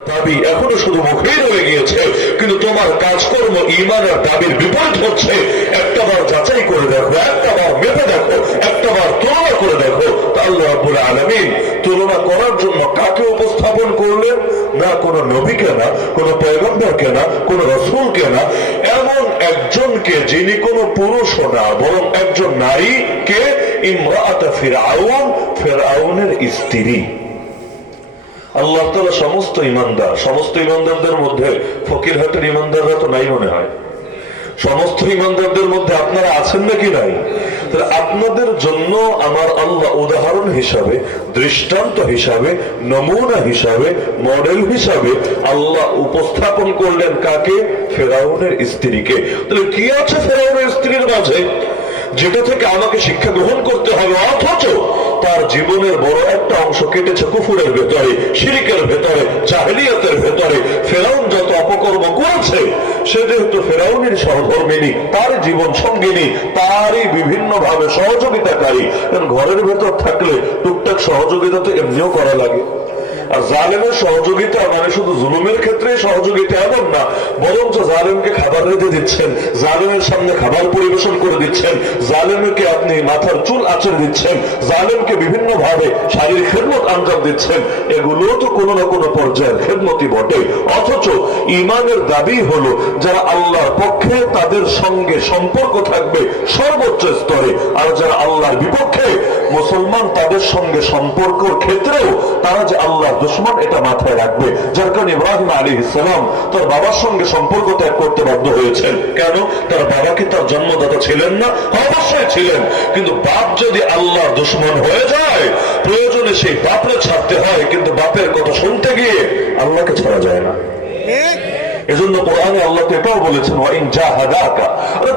দাবি এখনো শুধু মুখেই রয়ে গিয়েছে, কিন্তু তোমার কাজকর্ম ঈমানের দাবির বিপরীত হচ্ছে। একটাবার যাচাই করে দেখো, একটাবার মেপে দেখো, একটাবার তুলনা করে দেখো। তা আল্লাহ রাব্বুল আলামিন তুলনা করার জন্য কাকে উপস্থাপন করলেন? না কোনো নবীকে, না কোনো পয়গম্বরকে, না কোনো রাসূলকে, না এমন একজনকে যিনি কোনো পুরুষ না, বরং একজন নারীকে, ইমরাআত ফিরআউন, ফিরআউনের স্ত্রী। আল্লাহ তাআলা সমস্ত ইমানদারদের মধ্যে ফকিরহাটের ইমানদাররা তো নাই মনে হয়। সমস্ত ইমানদারদের মধ্যে আপনারা আছেন নাকি নাই? আপনাদের জন্য আমার আল্লাহ উদাহরণ হিসাবে, দৃষ্টান্ত হিসাবে, নমুনা হিসাবে, মডেল হিসাবে আল্লাহ উপস্থাপন করলেন কাকে? ফেরাউনের স্ত্রীকে। তাহলে কি আছে ফেরাউনের স্ত্রীর মাঝে যেটা থেকে আমাকে শিক্ষা গ্রহণ করতে হবে? অথচ তার জীবনের বড় একটা অংশ কেটেছে কুফুরের ভেতরে, শিরিকের ভেতরে, জাহেলিয়াতের ভেতরে। ফেরাউন যত অপকর্ম করেছে, সে যেহেতু ফেরাউনের সহধর্মিনী, তার জীবন সঙ্গিনী, তারই বিভিন্ন ভাবে সহযোগিতাকারী। ঘরের ভেতর থাকলে টুকটাক সহযোগিতা তো এমনিও করা লাগে। আর জালেমের সহযোগিতা মানে শুধু জুলুমের ক্ষেত্রে সহযোগিতা এমন না, বরঞ্চ জালেমকে খাবার রেঁধে দিচ্ছেন, জালেমের সামনে খাবার পরিবেশন করে দিচ্ছেন, জালেমকে আপনি মাথার চুল আঁচড়ে দিচ্ছেন, জালেমকে বিভিন্ন ভাবে শারীরিক খেদমত আঞ্জাম দিচ্ছেন। এগুলোও তো কোনো না কোনো পর্যায়ের খেদমতি বটে। অথচ ইমানের দাবি হলো যারা আল্লাহর পক্ষে তাদের সঙ্গে সম্পর্ক থাকবে সর্বোচ্চ স্তরে, আর যারা আল্লাহর বিপক্ষে মুসলমান তাদের সঙ্গে সম্পর্কের ক্ষেত্রেও তারা যে আল্লাহ দুশমন, এটা মাথায় রাখবে। যার কারণে ইব্রাহিম আলাইহিস সালাম তার বাবার সঙ্গে সম্পর্ক ত্যাগ করতে বাধ্য হয়েছেন। কেন? তার বাবা কি তার জন্মদাতা ছিলেন না? অবশ্যই ছিলেন। কিন্তু বাপ যদি আল্লাহর দুশমন হয়ে যায়, প্রয়োজনে সেই বাপরে ছাড়তে হয়, কিন্তু বাপের কথা শুনতে গিয়ে আল্লাহকে ছাড়া যায় না। এজন্য কোরআনে আল্লাহ তো এটাও বলেছেন, ওয়াইন জাহাদাকা,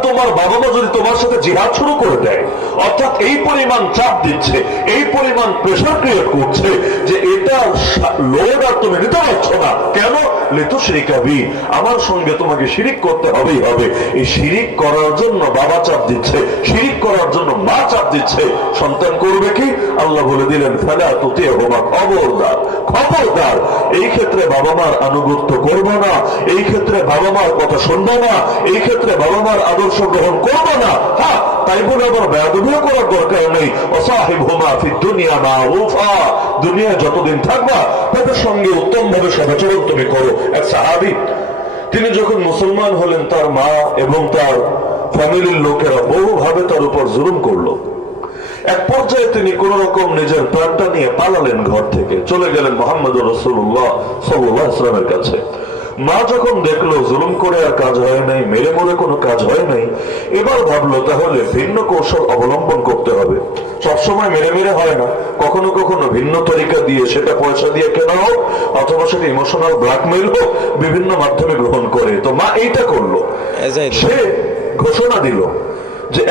তোমার বাবা মা যদি তোমার সাথে জিহাদ শুরু করে দেয়, অর্থাৎ এই পরিমাণ চাপ দিচ্ছে, এই পরিমাণ প্রেশার ক্রিয়েট করছে যে এটা লোড আর তুমি নিতে পারছো না, কেন? লিতুশরিকা বি, আমার সঙ্গে তোমাকে শিরিক করতে হবেই হবে। এই শিরিক করার জন্য বাবা চাপ দিচ্ছে, শিরিক করার জন্য মা চাপ দিচ্ছে। সন্তান করবে কি? আল্লাহ বলে দিলেন, ফালা তুতিহুমা, খবরদার, খবরদার, এই ক্ষেত্রে বাবা মার আনুগত্য করবো না, এই ক্ষেত্রে বাবা মার কথা শুনবো না, এই ক্ষেত্রে বাবা মার আদর্শ গ্রহণ করবো না। হ্যাঁ, তাই বলে আবার বেয়াদবিও করার দরকার নেই। ওয়াসাহিবহুমা ফিদ দুনিয়া মারুফা, দুনিয়া যতদিন থাকবা তাদের সঙ্গে উত্তম ভাবে সদাচরণ তুমি করো। এক সাহাবী, তিনি যখন মুসলমান হলেন, তার মা এবং তার ফ্যামিলির লোকেরা বহুভাবে তার উপর জুলুম করলো। এক পর্যায়ে তিনি কোন রকম নিজের প্রাণটা নিয়ে পালালেন, ঘর থেকে চলে গেলেন মুহাম্মদুর রাসূলুল্লাহ সাল্লাল্লাহু আলাইহি ওয়াসাল্লামের কাছে। মা যখন দেখলো জুলুম করে আর কাজ হয় নাই, মেরে মরে কোনো কাজ হয় নাই, এবার ভাবলো তাহলে ভিন্ন কৌশল অবলম্বন করতে হবে। সবসময় মেরে মেরে হয় না, কখনো কখনো ভিন্ন তরিকা দিয়ে, সেটা পয়সা দিয়ে কেনা হোক অথবা সেটা ইমোশনাল ব্ল্যাকমেইল হোক, বিভিন্ন মাধ্যমে গ্রহণ করে। তো মা এইটা করলো, সে ঘোষণা দিল যে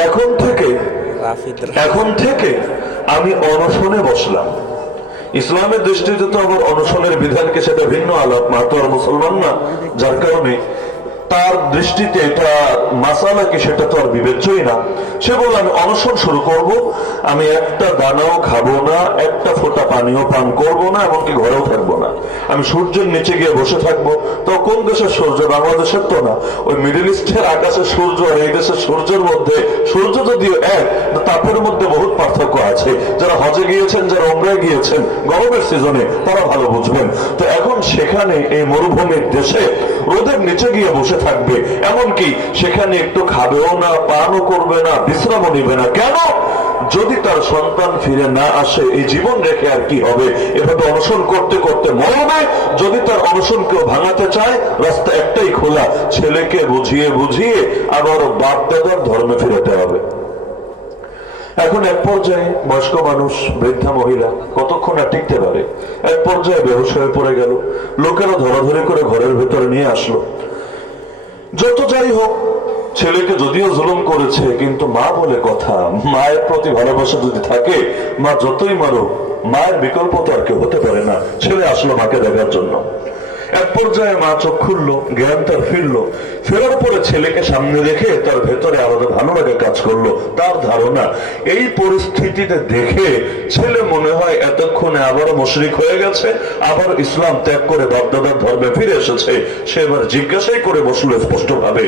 এখন থেকে আমি অনশনে বসলাম। ইসলামের দৃষ্টিতে তো আবার অনশনের বিধানকে সেটা ভিন্ন আলাপ, মা তো আর মুসলমান না, যার কারণে তার দৃষ্টিতে এটা মাসালা কি সেটা তো আর বিবেচ্যই না। সে বলল, আমি অনশন শুরু করব, আমি একটা দানাও খাবো না, একটা ফোঁটা পানিও পান করবো না, এমনকি ঘরেও থাকবো না। আমি সূর্যের নিচে গিয়ে বসে থাকবো। তো কোন দেশের সূর্য? বাংলাদেশের তো না, ওই মিডল ইস্টের আকাশের সূর্য আর এই দেশের সূর্যের মধ্যে, সূর্য যদিও এক, তাপের মধ্যে বহুত পার্থক্য আছে। যারা হজে গিয়েছেন, যারা উমরায় গিয়েছেন গরমের সিজনে, তারা ভালো বুঝবেন। তো এখন সেখানে এই মরুভূমির দেশে রোদের নিচে গিয়ে বসে থাকবে, এমনকি সেখানে একটু খাবেও না, পানও করবে না, বিশ্রামও নিবে না। কেন? যদি তার সন্তান ফিরে না আসে, এই জীবন রেখে আর কি হবে? এভাবে অনশন করতে করতে মরবে। যদি তার অনশন কেউ ভাঙাতে চায়, রাস্তা একটাই খোলা, ছেলেকে বুঝিয়ে বুঝিয়ে আবারও বাপ দাদার ধর্মে ফিরাতে হবে। এখন এক পর্যায়ে বয়স্ক মানুষ, বৃদ্ধা মহিলা কতক্ষণ আর টিকতে পারে? এক পর্যায়ে বেহুশ হয়ে পড়ে গেল। লোকেরা ধরাধরি করে ঘরের ভেতরে নিয়ে আসলো। যত যাই হোক, ছেলেকে যদিও জুলুম করেছে, কিন্তু মা বলে কথা, মায়ের প্রতি ভালোবাসা যদি থাকে, মা যতই মারো, মায়ের বিকল্প তো আর কেউ হতে পারে না। ছেলে আসলো মাকে দেখার জন্য। এক পর্যায়ে মা চোখ খুললো, জ্ঞান তার ফিরলো। ফেরার পরে ছেলেকে সামনে রেখে তার ভেতরে আলাদা ভালো লাগে কাজ করলো। তার ধারণা এই পরিস্থিতিতে দেখে ছেলে মনে হয় এতক্ষণে আবারও মুশরিক হয়ে গেছে, আবার ইসলাম ত্যাগ করে বাপদাদার ধর্মে ফিরে এসেছে। সে এবার জিজ্ঞাসাই করে বসলো স্পষ্ট ভাবে।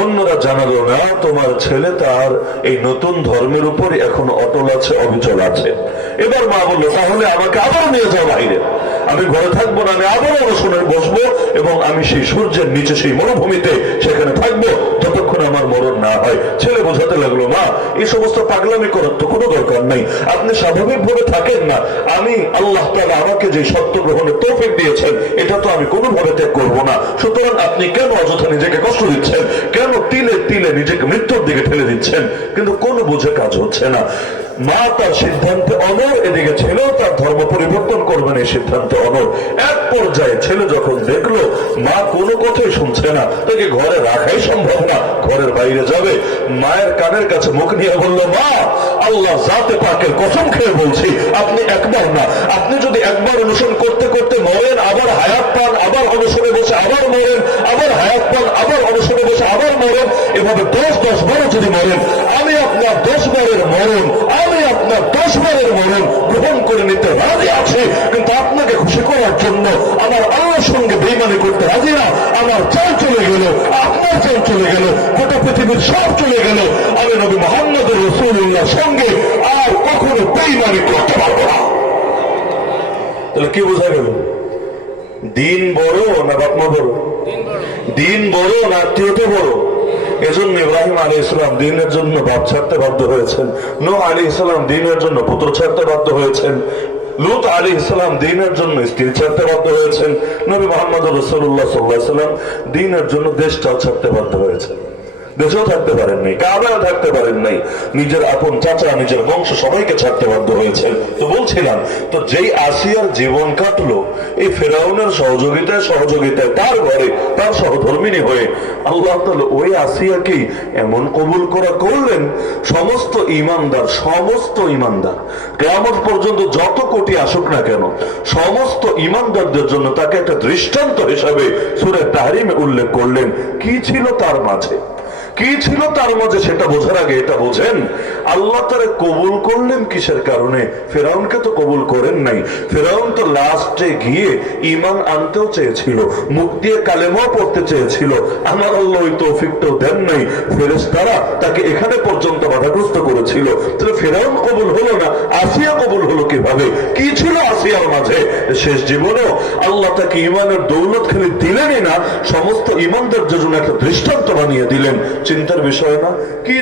অন্যরা জানালো না, তোমার ছেলে তার এই নতুন ধর্মের উপরই এখন অটল আছে, অবিচল আছে। এবার মা বললো, তাহলে আমাকে আবার নিয়ে যাও বাইরে, আমি ঘরে থাকবো না, আমি আবার অনশনে বসবো এবং আমি সেই সূর্যের নিচে সেই মরুভূমিতে সেখানে থাকবো যতক্ষণ আমার মরণ না হয়। ছেলে বোঝাতে লাগলো, মা এই সমস্ত পাগলামি করার তো কোনো দরকার নেই, আপনি স্বাভাবিকভাবে থাকেন না, আমি আল্লাহ তাআলা আমাকে যে সত্য গ্রহণের তৌফিক দিয়েছেন এটা তো আমি কোনোভাবে ত্যাগ করবো না, সুতরাং আপনি কেন অযথা নিজেকে কষ্ট দিচ্ছেন, কেন তিলে তিলে নিজেকে মৃত্যুর দিকে ঠেলে দিচ্ছেন? কিন্তু কোনো বুঝে কাজ হচ্ছে না। মা তার সিদ্ধান্তে অনড়, এদিকে ছেলেও তার ধর্ম পরিবর্তন করবেন এই সিদ্ধান্তে অনড়। এক পর্যায়ে ছেলে যখন দেখলো মা কোনো কথাই শুনছে না, তাকে ঘরে রাখাই সম্ভব না, ঘরের বাইরে যাবে, মায়ের কানের কাছে মুখ নিয়ে বললো, মা আল্লাহ জাতে পাকের কসম খেয়ে বলছি আপনি একবার না, আপনি যদি একবার অনুসরণ করতে করতে মরেন, আবার হায়াত পান, আবার অনুসরণে বসে আবার মরেন, আবার হায়াত পান, আবার অনুসরণে বসে আবার মরেন, এভাবে 10 বারও যদি মরেন, আমি আপনার 10 বারের মরণ, আমি আপনার 10 বারের মরণ গ্রহণ করে নিতে রাজি আছি, কিন্তু আপনাকে খুশি করার জন্য আমার আল্লাহর সঙ্গে বেঈমানি করতে রাজি না। আমার চাল চলে গেল, আপনার চাল চলে গেল, গোটা পৃথিবীর সব চলে গেল, আমি নবী মুহাম্মদ রাসূলুল্লাহর সঙ্গে আর কখনো বেঈমানি করতে পারবো না। তাহলে কি বোঝা গেল? দিন বড় না বাপমা বড়? দিন বড় না আত্মীয়তা বড়? এজন্য ইব্রাহিম আলাইহিস সালাম দ্বীনের জন্য বাপ ছাড়তে বাধ্য হয়েছেন, নূহ আলাইহিস সালাম দ্বীনের জন্য পুত্র ছাড়তে বাধ্য হয়েছেন, লূত আলাইহিস সালাম দ্বীনের জন্য স্ত্রী ছাড়তে বাধ্য হয়েছেন, নবী মুহাম্মদ রাসূলুল্লাহ সাল্লাল্লাহু আলাইহি ওয়াসাল্লাম দ্বীনের জন্য দেশটাও ছাড়তে বাধ্য হয়েছেন। দেশেও থাকতে পারেন নাই, কাবাও থাকতে পারেন নাই, নিজের আপন চাচা, নিজের বংশ সবাইকে ছাড়তে বাধ্য হয়েছেন। তো বলছিলাম, তো যেই আসিয়ার জীবন কাটলো এই ফেরাউনের সহযোগিতায় তার ঘরে তার সহধর্মিনী হয়ে, আল্লাহ তাআলা ওই আসিয়াকেই এমন কবুল করলেন, সমস্ত ইমানদার কিয়ামত পর্যন্ত যত কোটি আসুক না কেন, সমস্ত ইমানদারদের জন্য তাকে একটা দৃষ্টান্ত হিসাবে সূরা তাহরিমে উল্লেখ করলেন। কি ছিল তার মাঝে, কি ছিল তার মাঝে সেটা বোঝার আগে এটা বোঝেন, আল্লাহ তারে কবুল করলেন কিসের কারণে? ফেরাউনকে তো কবুল করেন নাই, ফেরাউন তো লাস্টে গিয়ে ঈমান আনতেও চেয়েছিল, মুখ দিয়ে কালেমাও পড়তে চেয়েছিল, আমার আল্লাহ ওই তৌফিকটাও দেন নাই, ফেরেশতারা তাকে এখানে পর্যন্ত বাধাগ্রস্ত করেছিল। তাহলে ফেরাউন কবুল হলো না, আসিয়া কবুল হলো কিভাবে? কি ছিল আসিয়ার মাঝে? শেষ জীবনেও আল্লাহ তাকে ঈমানের দৌলত খালি দিলেনই না, সমস্ত ঈমানদারদের জন্য একটা দৃষ্টান্ত বানিয়ে দিলেন। চিন্তার বিষয় না? কি